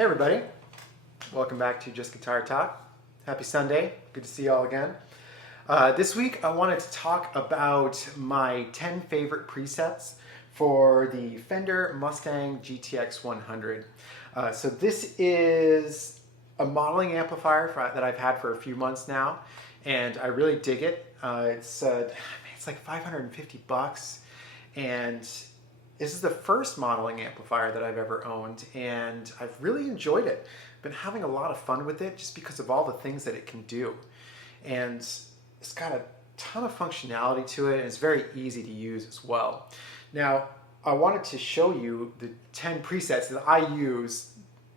Hey everybody, welcome back to Just Guitar Talk. Happy Sunday, good to see you all again. This week I wanted to talk about my 10 favorite presets for the Fender Mustang GTX100. So this is a modeling amplifier that I've had for a few months now, and I really dig it. It's like 550 bucks, and this is the first modeling amplifier that I've ever owned, and I've really enjoyed it. Been having a lot of fun with it just because of all the things that it can do. And it's got a ton of functionality to it, and it's very easy to use as well. Now, I wanted to show you the 10 presets that I use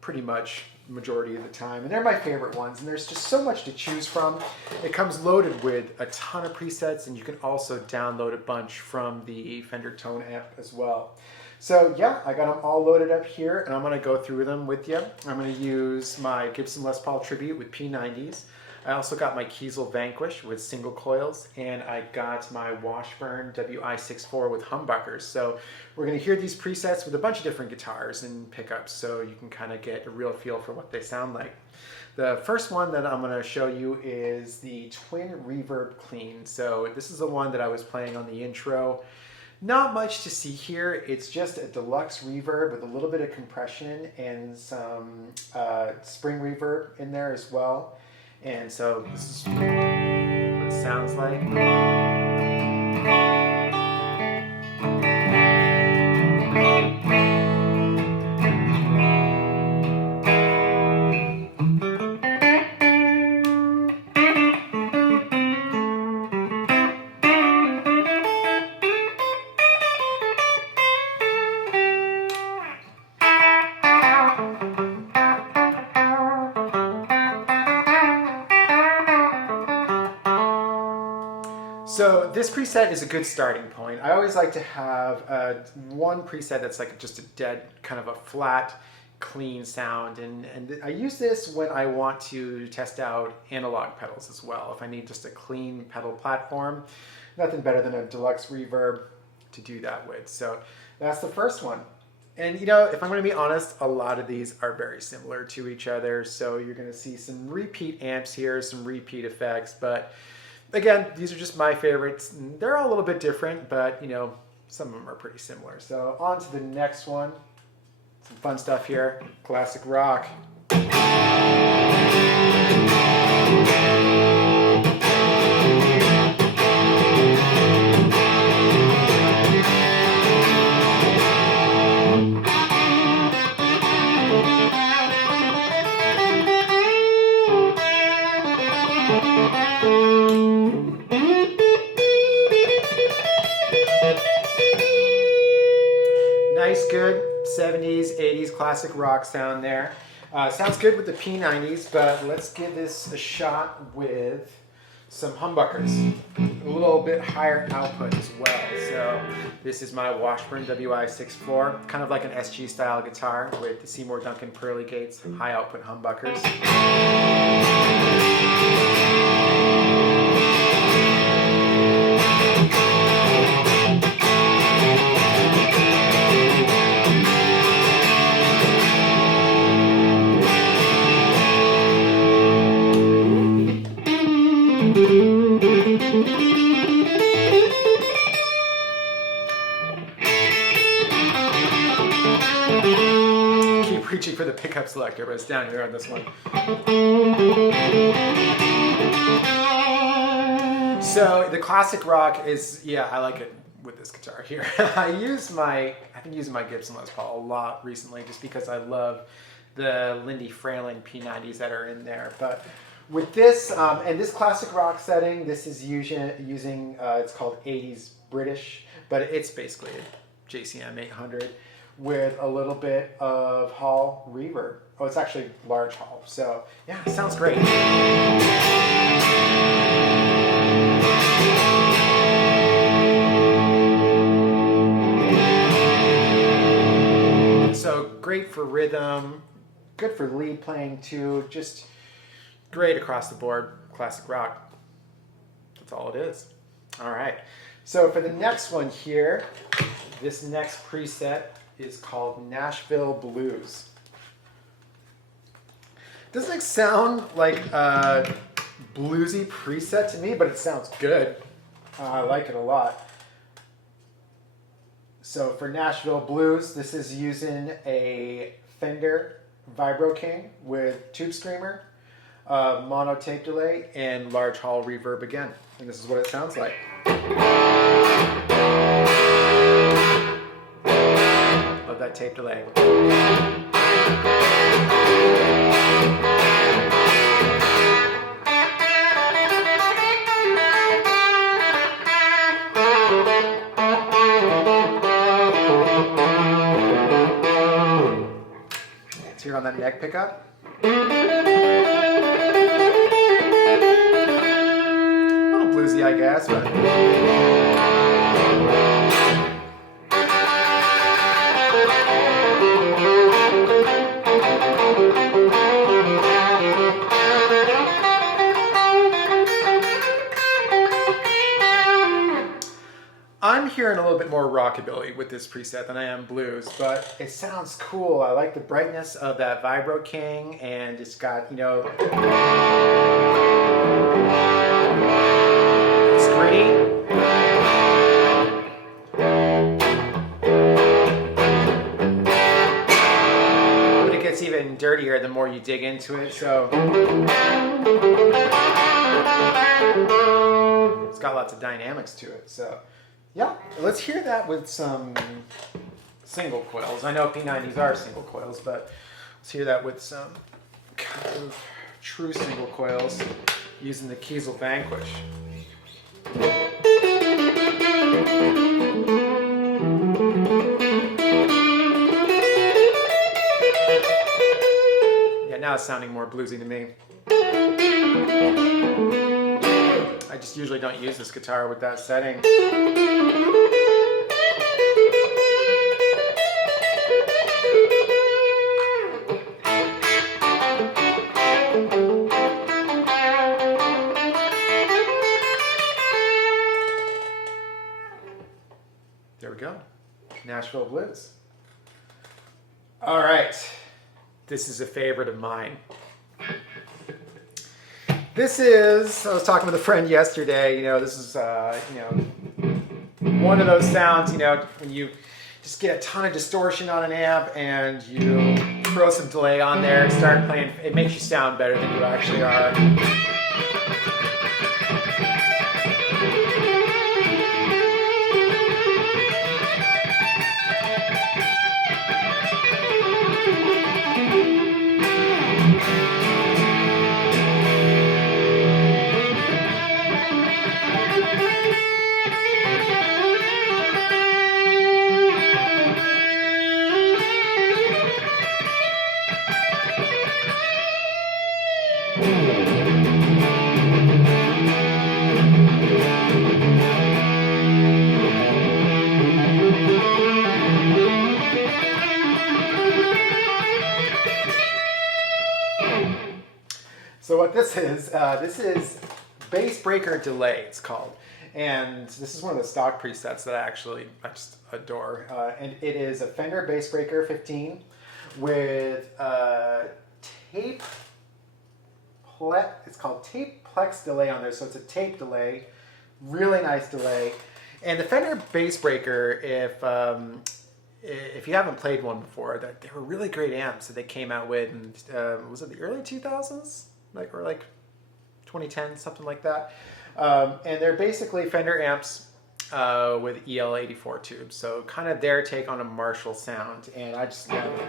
pretty much the majority of the time, and they're my favorite ones, and there's just so much to choose from. It comes loaded with a ton of presets, and you can also download a bunch from the Fender Tone app as well. So yeah, I got them all loaded up here, and I'm going to go through them with you. I'm going to use my Gibson Les Paul Tribute with P90s. I also got my Kiesel Vanquish with single coils, and I got my Washburn WI64 with humbuckers. So we're going to hear these presets with a bunch of different guitars and pickups, so you can kind of get a real feel for what they sound like. The first one that I'm going to show you is the Twin Reverb Clean. So this is the one that I was playing on the intro. Not much to see here. It's just a deluxe reverb with a little bit of compression and some spring reverb in there as well. And so this is what it sounds like. So this preset is a good starting point. I always like to have one preset that's like just a dead, kind of a flat, clean sound. And I use this when I want to test out analog pedals as well. If I need just a clean pedal platform, nothing better than a deluxe reverb to do that with. So that's the first one. And you know, if I'm going to be honest, a lot of these are very similar to each other. So you're going to see some repeat amps here, some repeat effects, but again, these are just my favorites. They're all a little bit different, but you know, some of them are pretty similar. So on to the next one. Some fun stuff here. Classic rock. Nice, good 70s, 80s classic rock sound there. Sounds good with the P90s, but let's give this a shot with some humbuckers. A little bit higher output as well. So this is my Washburn WI64, kind of like an SG style guitar with the Seymour Duncan Pearly Gates high output humbuckers. Keep reaching for the pickup selector, but it's down here on this one. So the classic rock is, yeah, I like it with this guitar here. I've been using my Gibson Les Paul a lot recently just because I love the Lindy Fralin P90s that are in there. But with this, and this classic rock setting, this is using it's called 80s British, but it's basically a JCM 800 with a little bit of hall reverb. Oh, it's actually large hall. So yeah, it sounds great. So great for rhythm, good for lead playing too, just great across the board, classic rock. That's all it is. All right, so for the next one here, this next preset is called Nashville Blues. Doesn't sound like a bluesy preset to me, but it sounds good. I like it a lot. So for Nashville Blues, this is using a Fender Vibro King with Tube Screamer, mono tape delay, and large hall reverb again. And this is what it sounds like. Love that tape delay. Let's hear it on that neck pickup. A little bluesy, I guess, but I'm hearing a little bit more rockabilly with this preset than I am blues, but it sounds cool. I like the brightness of that Vibro King, and it's got, you know, it's gritty. But it gets even dirtier the more you dig into it, so it's got lots of dynamics to it, so. Yeah, let's hear that with some single coils. I know P90s are single coils, but let's hear that with some kind of true single coils using the Kiesel Vanquish. Yeah, now it's sounding more bluesy to me. I just usually don't use this guitar with that setting. There we go. Nashville Blues. All right. This is a favorite of mine. This is, I was talking with a friend yesterday, you know, this is, you know, one of those sounds, you know, when you just get a ton of distortion on an amp and you throw some delay on there and start playing, it makes you sound better than you actually are. So what this is Bassbreaker Delay, it's called. And this is one of the stock presets that I just adore. And it is a Fender Bassbreaker 15 with tape, it's called tape plex delay on there. So it's a tape delay, really nice delay. And the Fender Bassbreaker, if you haven't played one before, they were really great amps that they came out with in, was it the early 2000s? Or 2010, something like that. And they're basically Fender amps with EL84 tubes. So kind of their take on a Marshall sound. And I just love it.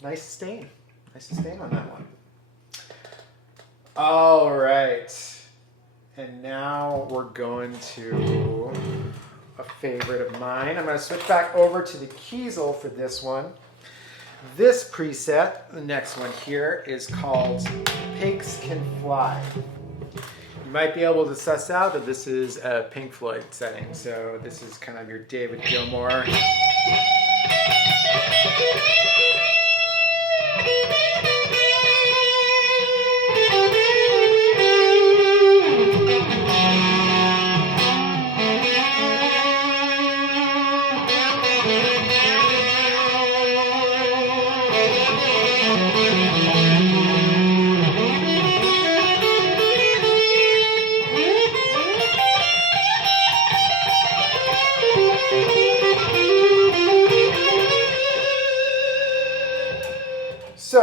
Nice sustain on that one. All right, and now we're going to a favorite of mine. I'm going to switch back over to the Kiesel for this one. This preset, the next one here, is called Pigs Can Fly. You might be able to suss out that this is a Pink Floyd setting, so this is kind of your David Gilmour.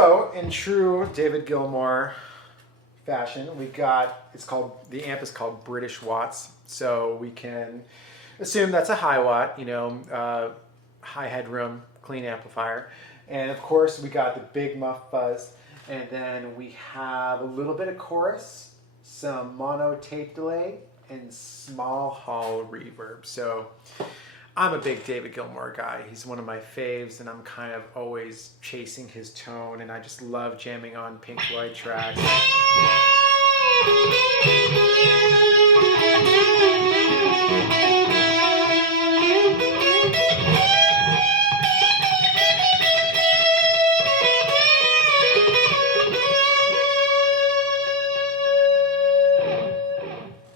So in true David Gilmour fashion, the amp is called British watts. So we can assume that's a high watt, high headroom, clean amplifier. And of course we got the big muff fuzz. And then we have a little bit of chorus, some mono tape delay, and small hall reverb. So I'm a big David Gilmour guy. He's one of my faves, and I'm kind of always chasing his tone, and I just love jamming on Pink Floyd tracks.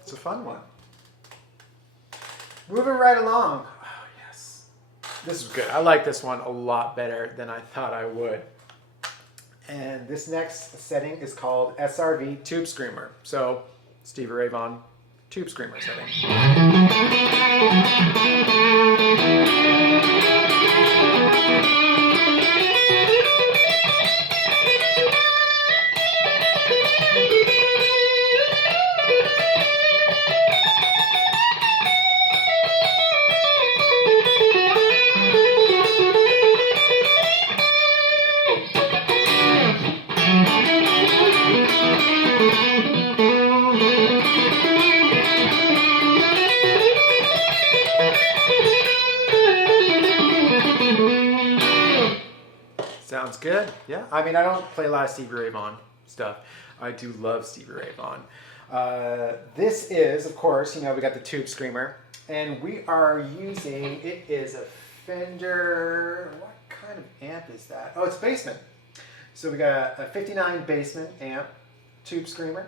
It's a fun one. Moving right along. Oh, yes. This is good. I like this one a lot better than I thought I would. And this next setting is called SRV Tube Screamer. So, Stevie Ray Vaughan Tube Screamer setting. Sounds good. Yeah. I mean, I don't play a lot of Stevie Ray Vaughan stuff. I do love Stevie Ray Vaughan. This is, of course, we got the Tube Screamer, and we are using, it is a Fender, what kind of amp is that? Oh, it's Bassman. So we got a 59 Bassman amp, Tube Screamer,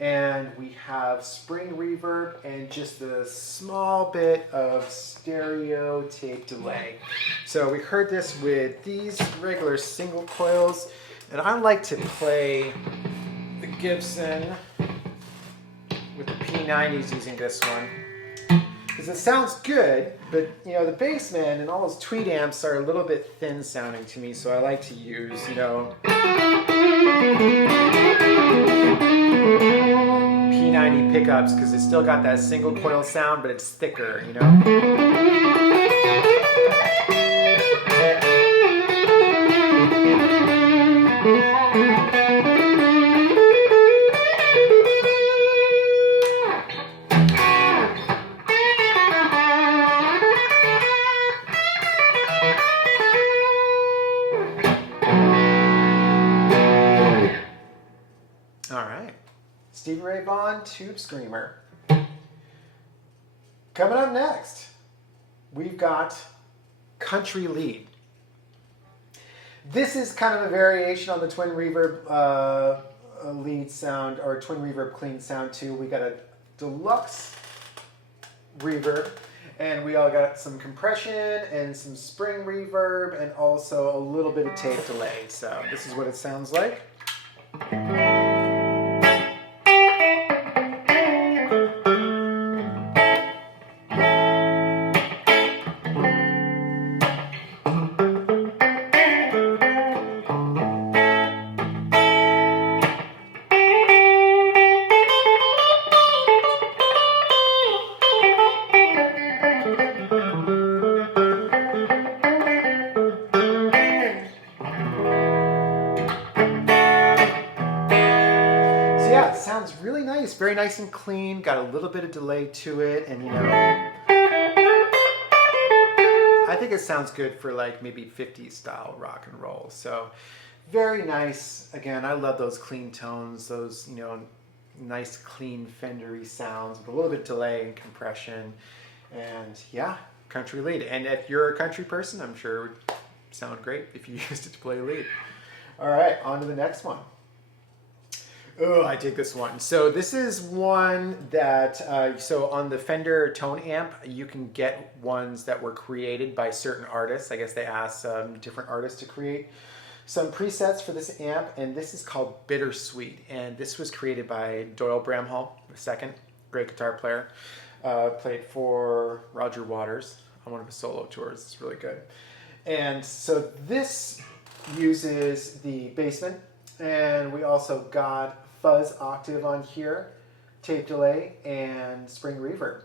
and we have spring reverb and just a small bit of stereo tape delay. So we heard this with these regular single coils, and I like to play the Gibson with the P90s using this one because it sounds good, but the Bassman and all those tweed amps are a little bit thin sounding to me, so I like to use P90 pickups because it's still got that single coil sound, but it's thicker, All right. Stevie Ray Vaughan Tube Screamer. Coming up next, we've got Country Lead. This is kind of a variation on the twin reverb lead sound, or twin reverb clean sound too. We got a deluxe reverb, and we all got some compression and some spring reverb, and also a little bit of tape delay. So this is what it sounds like. Yeah, it sounds really nice, very nice and clean, got a little bit of delay to it, and I think it sounds good for like maybe 50s style rock and roll. So very nice. Again, I love those clean tones, those nice clean Fender-y sounds with a little bit of delay and compression, and yeah, country lead. And if you're a country person, I'm sure it would sound great if you used it to play a lead. All right, on to the next one. Oh, I dig this one. So this is one that, so on the Fender Tone Amp, you can get ones that were created by certain artists. I guess they asked different artists to create some presets for this amp, and this is called Bittersweet. And this was created by Doyle Bramhall II, great guitar player. Played for Roger Waters on one of his solo tours. It's really good. And so this uses the basement, and we also got fuzz octave on here, tape delay, and spring reverb.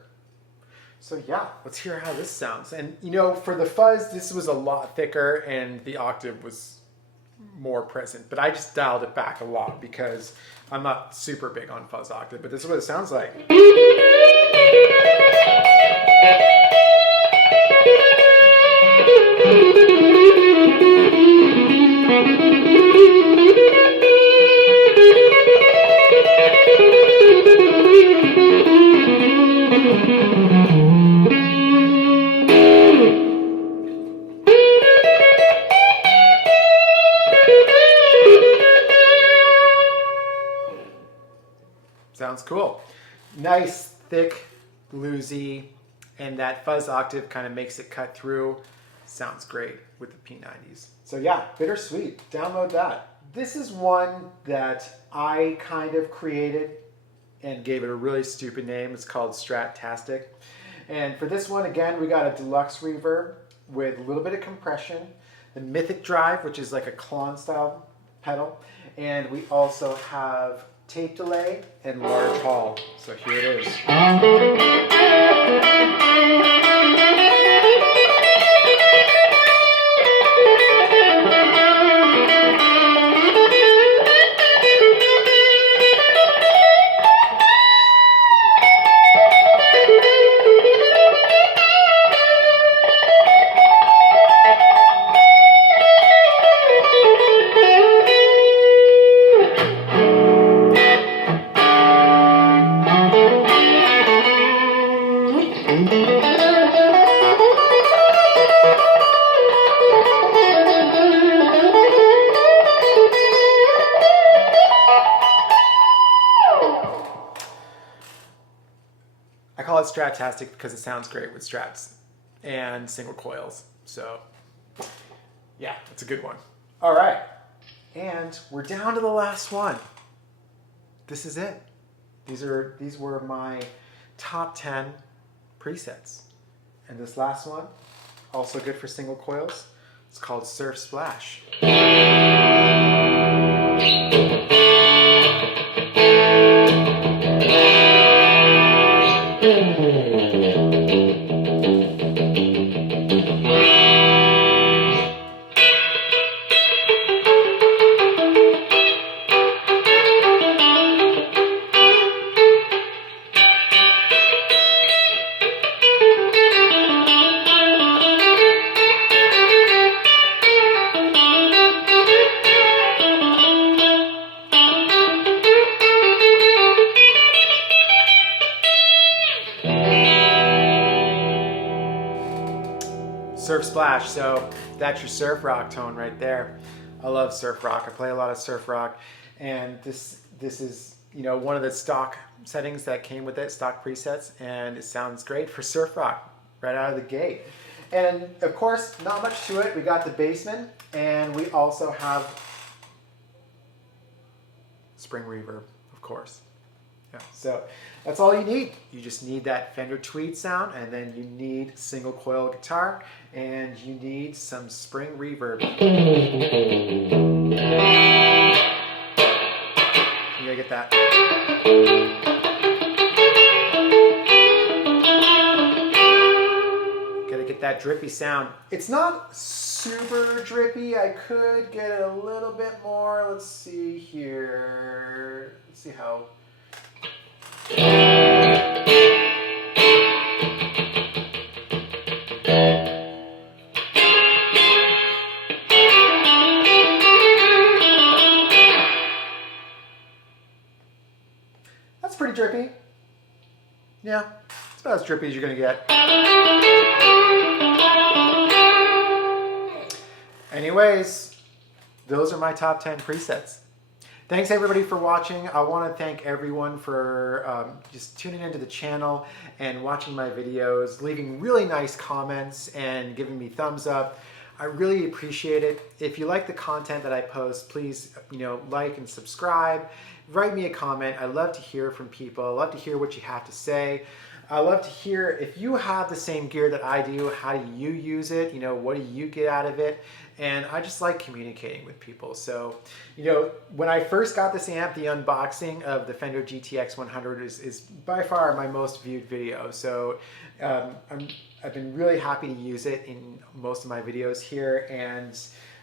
So yeah, let's hear how this sounds. And you know, for the fuzz, this was a lot thicker and the octave was more present, but I just dialed it back a lot because I'm not super big on fuzz octave, but this is what it sounds like. Sounds cool. Nice, thick, bluesy, and that fuzz octave kind of makes it cut through. Sounds great with the P90s. So yeah, Bittersweet, download that. This is one that I kind of created and gave it a really stupid name. It's called Stratastic. And for this one, again, we got a deluxe reverb with a little bit of compression, the Mythic drive, which is like a Klon style pedal, and we also have tape delay and large hall. So here it is. I call it Stratastic because it sounds great with strats and single coils. So yeah, it's a good one. All right, and we're down to the last one. This is it. These were my top 10 presets. And this last one, also good for single coils. It's called Surf Splash. Surf Splash, so that's your surf rock tone right there. I love surf rock. I play a lot of surf rock, and this is, you know, one of the stock settings that came with it, stock presets, and it sounds great for surf rock right out of the gate. And of course, not much to it. We got the basement, and we also have spring reverb, of course. Yeah, so that's all you need. You just need that Fender tweed sound, and then you need single coil guitar, and you need some spring reverb. You gotta get that. Gotta get that drippy sound. It's not super drippy. I could get it a little bit more. Let's see here. Let's see how. That's pretty drippy. Yeah, it's about as drippy as you're gonna get. Anyways, those are my top 10 presets. Thanks everybody for watching. I want to thank everyone for just tuning into the channel and watching my videos, leaving really nice comments and giving me thumbs up. I really appreciate it. If you like the content that I post, please, like and subscribe. Write me a comment. I love to hear from people. I love to hear what you have to say. I love to hear if you have the same gear that I do, how do you use it? You know, what do you get out of it? And I just like communicating with people. So, you know, when I first got this amp, the unboxing of the Fender GTX100 is by far my most viewed video. So I've been really happy to use it in most of my videos here, and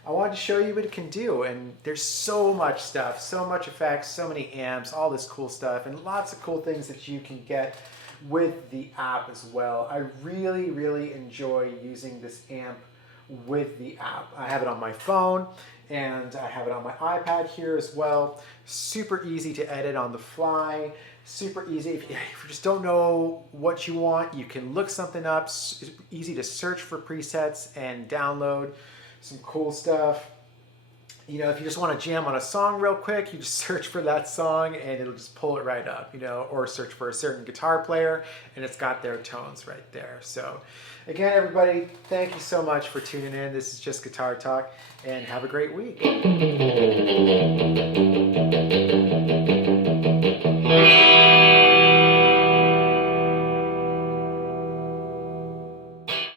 I wanted to show you what it can do. And there's so much stuff, so much effects, so many amps, all this cool stuff, and lots of cool things that you can get with the app as well. I really, really enjoy using this amp with the app. I have it on my phone and I have it on my iPad here as well. Super easy to edit on the fly, super easy. If you just don't know what you want, you can look something up. It's easy to search for presets and download some cool stuff. You know, if you just want to jam on a song real quick, you just search for that song and it'll just pull it right up, you know, or search for a certain guitar player and it's got their tones right there. So again, everybody, thank you so much for tuning in. This is Just Guitar Talk, and have a great week.